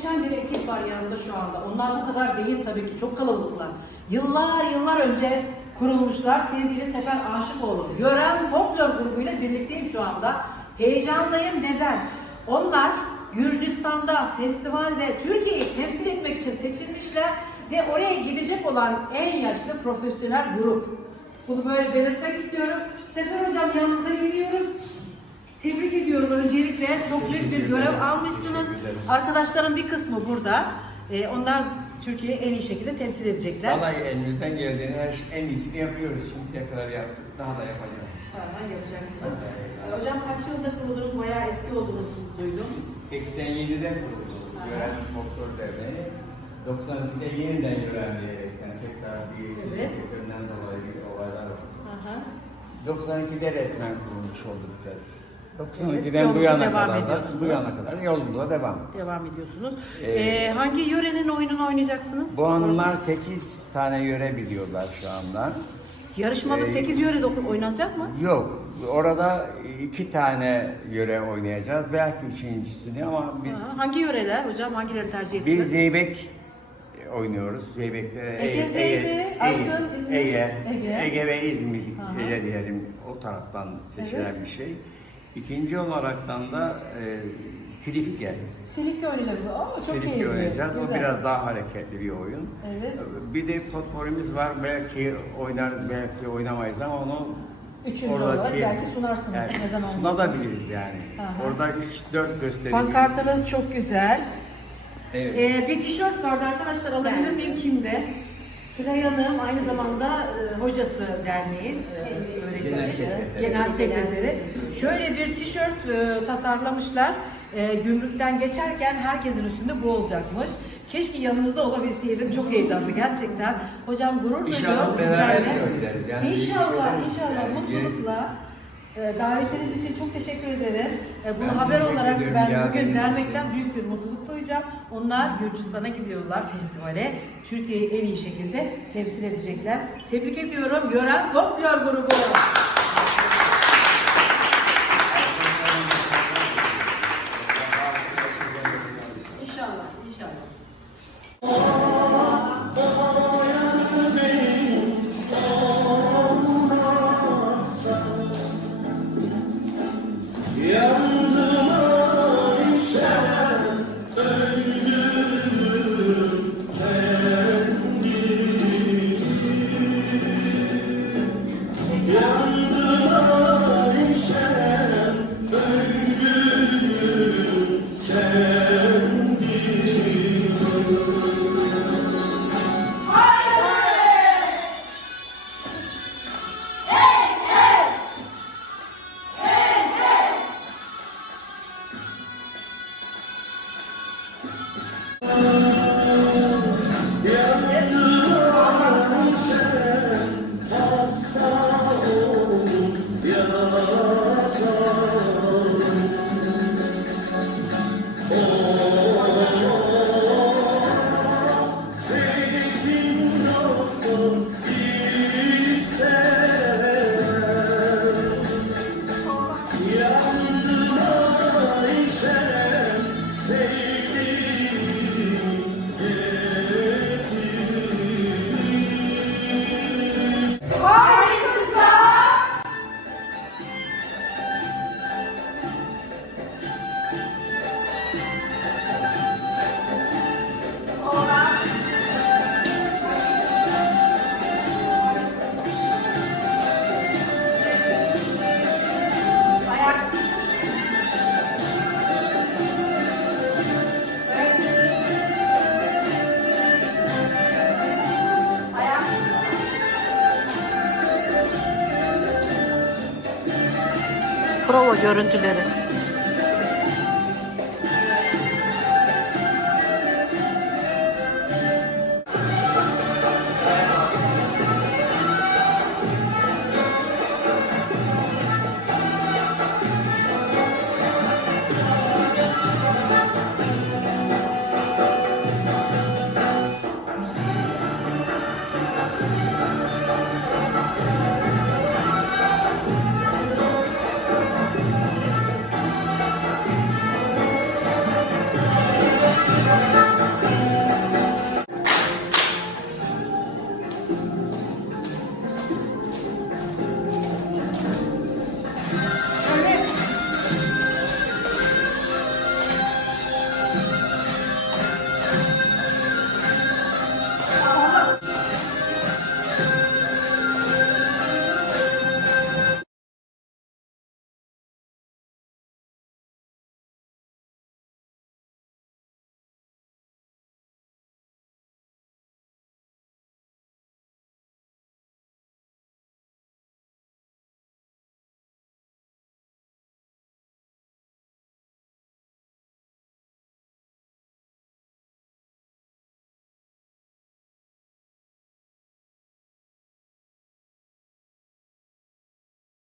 muhteşem bir ekip var yanımda şu anda. Onlar bu kadar değil tabii ki çok kalabalıklar. Yıllar yıllar önce kurulmuşlar. Sevgili Sefer Aşıkoğlu. Gören folklor grubuyla birlikteyim şu anda. Heyecanlıyım. Neden? Onlar Gürcistan'da, festivalde Türkiye'yi temsil etmek için seçilmişler ve oraya gidecek olan en yaşlı profesyonel grup. Bunu böyle belirtmek istiyorum. Sefer Hocam yanınıza geliyorum. Tebrik ediyorum öncelikle. Çok büyük bir görev almışsınız. Arkadaşların bir kısmı burada. Ee, onlar Türkiye'yi en iyi şekilde temsil edecekler. Vallahi elimizden geldiğini her şey, en iyisini yapıyoruz. Şimdiye kadar yaptık. Daha da yapacağız. Tamam, yapacaksınız. Ee, hocam kaç yılda kuruldunuz? Bayağı eski olduğunuzu duydum. 87'de kuruldu Gören Doktor Derneği. 92'de yeniden görenliğe tekrar bir Evet. dolayı bir olaylar oldu. Aha. 92'de resmen kurulmuş olduk biz. Evet, 92'den bu yolunuza yana devam kadar da bu yana kadar yolumuza devam. Devam ediyorsunuz. Ee, Ee, hangi yörenin oyununu oynayacaksınız? Bu hanımlar 8 tane yöre biliyorlar şu anda. Yarışmada Ee, 8 yörede oynanacak mı? Yok, orada iki tane yöre oynayacağız. Belki üçüncüsünü ama biz Ha, hangi yöreler hocam? Hangilerini tercih biz ettiniz? Zeybek oynuyoruz. Zeybek'te Ege, Zeybe, Aydın, İzmir, Ege, Ege. Ege, ve İzmir diyelim o taraftan seçilen Evet. bir şey. İkinci olaraktan da e, Silifke. Silifke oynayacaksınız. Aa, çok Silifke keyifli. oynayacağız. O Güzel. biraz daha hareketli bir oyun. Evet. Bir de potporimiz var. Belki oynarız, belki oynamayız ama onu Üçüncü olarak belki sunarsınız. Neden olmasın? Sunabiliriz yani. Aha. Orada 3-4 gösteri. Pankartınız çok güzel. Evet. Ee, bir tişört vardı arkadaşlar alabilir miyim kimde? Tülay Hanım aynı zamanda hocası derneğin e, öğreticisi, Genel sekreteri. Şöyle bir tişört e, tasarlamışlar. E, gümrükten geçerken herkesin üstünde bu olacakmış. Keşke yanınızda olabilseydim. Çok heyecanlı gerçekten. Hocam gurur duyuyorum İnşallah beraber sizlerle. Yani inşallah, inşallah mutlulukla. E, davetiniz için çok teşekkür ederim. E, bunu Ben haber olarak ben geldiğiniz bugün için. vermekten büyük bir mutluluk duyacağım. Onlar Gürcistan'a gidiyorlar festivale. Türkiye'yi en iyi şekilde temsil edecekler. Tebrik ediyorum. Gören Folklor grubu. Prova görüntüleri.